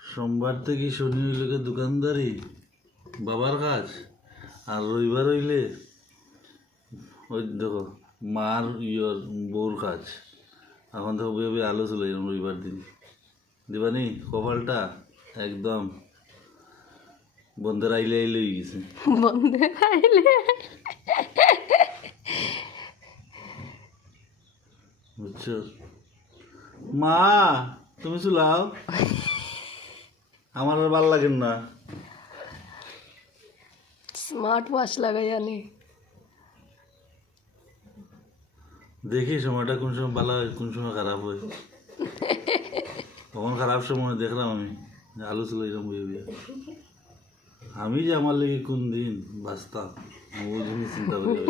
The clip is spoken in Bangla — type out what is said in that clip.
সোমবার থেকে শনি হইলে দোকানদারি বাবার কাজ, আর রবিবার হইলে ওই দেখো মার বউর কাজ। এখন তো হবে আলো চলে রবিবার দিন দিবানি কপালটা একদম বন্ধের আইলে আইলে হয়ে গেছে। বন্ধে খাইলে বুঝছো মা, তুমি চুলাও, আমার আর ভাল লাগেন না। স্মার্ট ওয়াচ লাগাই আনি। দেখি সময়টা কোন সময় ভালো হয় কোন সময় খারাপ হয়। তখন খারাপ সময় দেখলাম আমি যে আলু ছিল এরকম বইয়ে বইয়ে। আমি যে আমার লেগে কোন দিন বাঁচতাম ওই জিনিস চিন্তা করি।